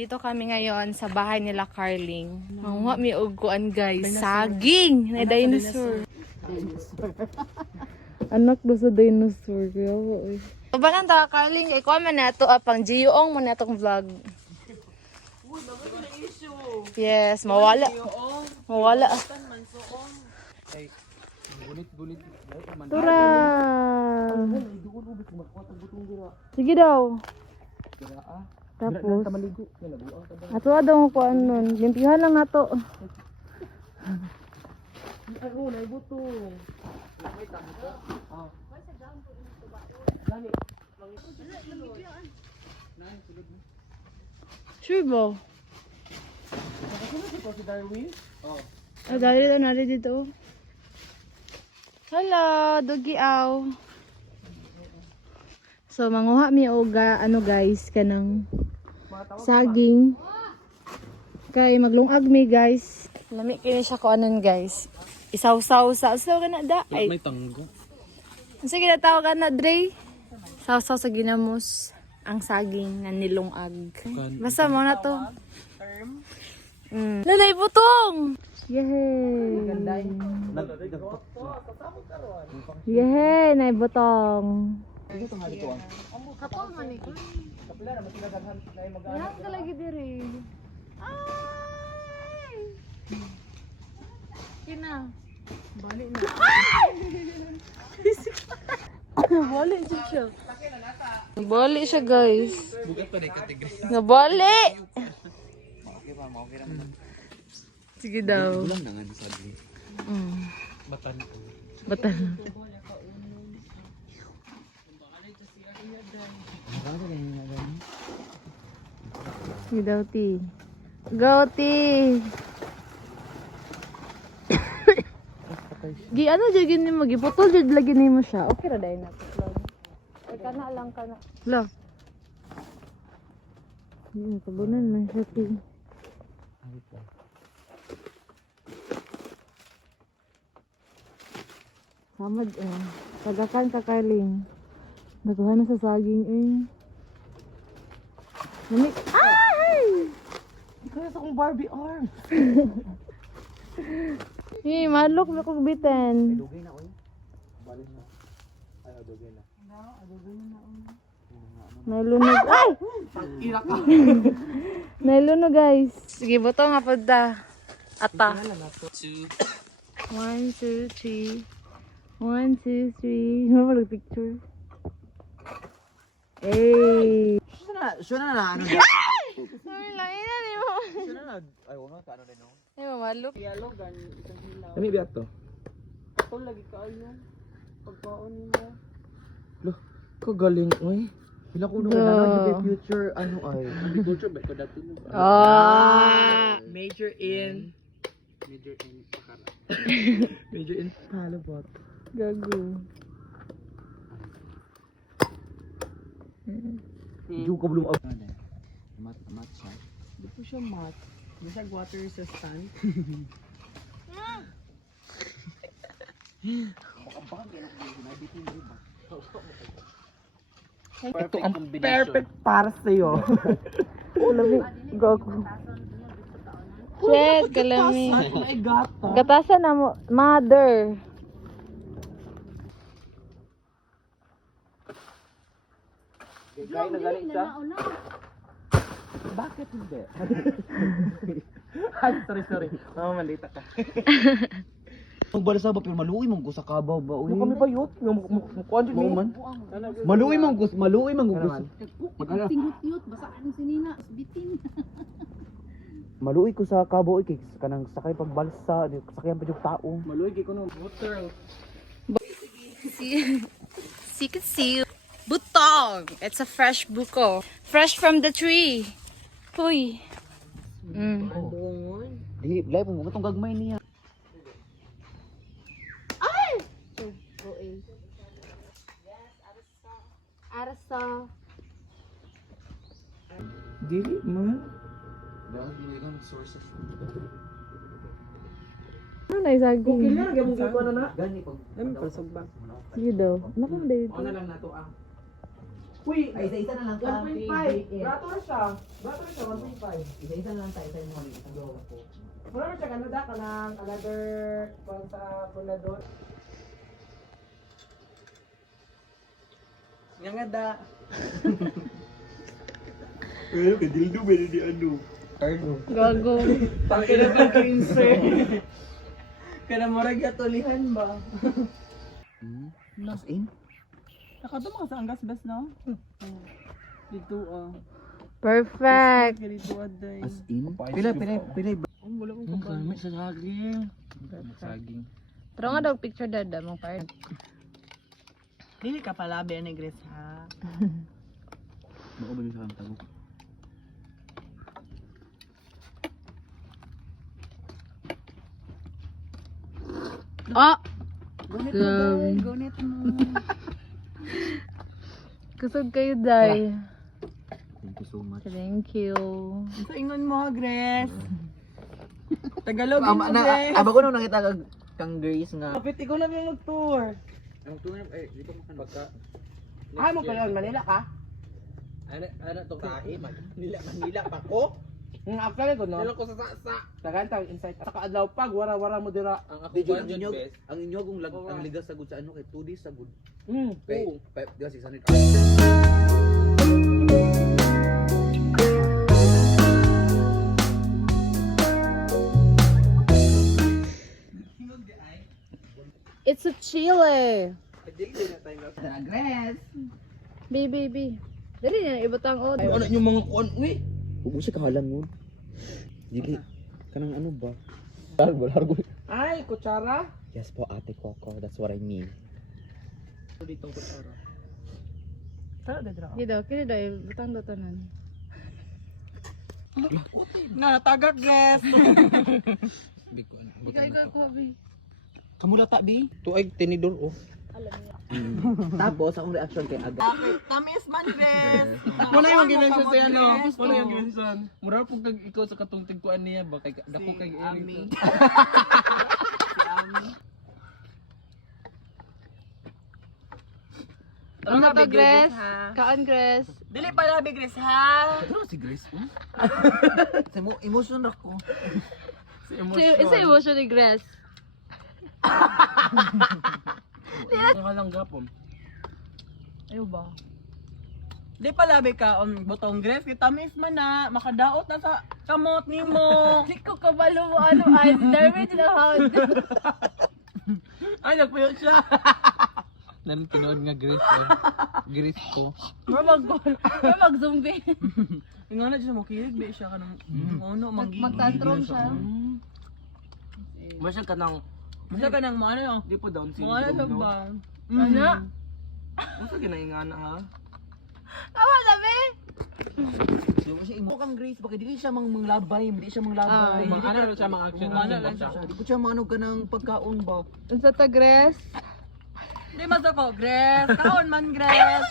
Nandito kami ngayon sa bahay nila Carling. Manguha mi og kuan guys, saging na dinosaur. Anak do sa dinosaur kaya oy. Banan ta Carling, ikaw man na to pang Gioong man na tong vlog. Yes, mawala. Mawala. Tura. Sige daw. Tapos ato daw ko anon, limpihan lang ato. Ay, oh, naibuto. May tamo ko. Ah. Sure ba? Nakasunod ko si Darwin? Oh. Ah, dali na nari dito. Hello, Dugi Aw. So, manguha mi og ano guys, kanang saging. Kay maglungag mi guys. Lami kini siya ko anon guys. Isaw-saw sa kana da. Ay, May tanggo. sige na tawag na Dre. Saw-saw sa ginamos ang saging na nilungag. Basta mo na to. Lalay butong! Yehey! Yehey! Nay butong! Kapal man ito. Yan ka lagi diri. Ay! Kina. Balik na. Balik siya. Balik siya guys. Bugat pa rin kategori. Nabalik! Okay pa, okay na. Sige daw. Bulan na nga di sabi. Batan ko. Batan. Sige daw ti. Go ti! Gi ano jud gini mo giputol jud lagi nimo siya. Okay ra dai na putlon. Ay kana lang kana. La. Kabunan man siya ti. Samad tagakan ka Carling. Nakuha na sa saging Nami. Ay! Ikaw sa akong Barbie arm. Malok na kong bitan. Dugay na oy. Balik na. Ay, dugay na. Nailunog. Ay! Ira ka. Nailunog guys. Sige, buto nga po da. Ata. 1, 2, 3. 1, 2, 3. Ano ba picture? Hey! Sure na ano. Sorry lang, ina ni mo. Sure na. Ay, wala ka ano din no. Ay, malok. Yellow gan isang hilaw. Kami biyak to. Ito lagi kaayo. Pagkaon nimo. Lo, kagaling oy. Bila ko nung yung future ano ay. Future ba ko dati mo ba? Major in pakara. Major in palabot. Gago. Yung ka belum out. Mat siya. Di po siya mat. Masag water resistant. Ito ang perfect para sa'yo. Ulami. Gago. Shit, kalami. May gata. Gatasan na mo. Mother. Kaya na galing siya? Bakit hindi? Ay, sorry. Mama, malita ka. Magbalasa ba pero maluoy mong gusto ka ba ba? Uy. Kami ba yun? Mukuan din mo man. Maluoy mong gusto. Singut-yut, basaan si Nina, bitin. Maluoy ko sa kaboy kay kanang sakay pagbalsa, sakay pa yung tao. Maluoy kay kuno water. See. Butong. It's a fresh buko. Fresh from the tree. Uy. Di, lay mo itong gagmay niya. Arsa. Dili man. Dahil giligan sources. Ano na isaging? Okay lang, gamong ko na na. Gani pag Ay, palusog ba? Sige daw. Ano ka dito? Ano lang nato ang. Uy, Ay, isa-isa na lang ta. 1.5. Brato na siya. 1.5. Isa-isa na lang tayo. Isa mo ulit. Ang gawa ko. Mura na siya, da, kanang another kung sa punador. Nga da. Eh, kadildo ba di ano? Gago. Pangkin na ng 15. Kana murag yatulihan ba? As in? Nakaduma ka sa anggas bes no? Dito Perfect. Dito aday. As in? Pilay. Wala kong Ang kami sa saging. Saging. Pero nga daw picture dada mong part. Dili ka pala be ni Grace ha. Baka ba sa tago? Ah! Gunit Grabe. mo, day. Gunit mo. Kusog kayo, Day. Thank you so much. Thank you. Sa ingon mo Grace. Tagalog Ama mo na, Grace. aba ko nung nakita kang Grace nga. Kapit ikaw na yung mag-tour. Ang tunay di pa makan baka. Ay mo pala Manila ka? Ano to kahi Manila pa ko. Ang actually ko no. Dilo ko sa. Nagantang insight. Saka adlaw pag wara-wara mo dira. Ang ako ba ang inyo kung ang ligas sa gud sa ano kay 2 days sa gud. Kay 5 days 600. It's a chile. Grace. Baby. Dali na, ibutang o. Ano yung mga kuan uy? Huwag mo siya kahalan mo. Dili. Kanang ano ba? Largo. Ay, kutsara. Yes po, Ate Coco. That's what I mean. Ditong kutsara. Tara dira. Gido, kini daw, ibutang daw tanan. Na tagak Grace. Ikaw, Kobe. Kamula ta bi? Tuig tinidor oh. Tapos ang reaction kay Aga. Tamis man Grace. Muna yung ginention sa ano. Muna yung ginention. Mura pug kag ikaw sa katong tigkuan niya ba kay dako kay Eric. Ano to, Grace? Kaon, Grace. Dili pala bi Grace ha. Ano si Grace? Sa mo emotion ra ko. Isa emotion ni Grace. Nakalang gapon. Ayaw ba? Di pala bi ka butong Grace kita miss man na makadaot na sa kamot nimo. Di ko kabalo mo ano ay. Darwin na hound. Ay nagpuyo siya. Nan tinood nga Grace ko. Grace ko. Mag-zombie. Nga na siya makilig bi siya kanang ano Mag-tantrum siya. Masya ka nang Masa ka nang ano? di po down Mga ano lang ba? Ano? Masa ginaingana ha? Awa na, be! Di mo siya imo kang Grace bakit di siya manglabay, hindi siya manglabay. Ano lang siya mga action? Ano lang siya? Di ko siya maano ka ng pagkaon ba? Unsa ta, Grace? Di mas ako, Grace. Kaon man, Grace.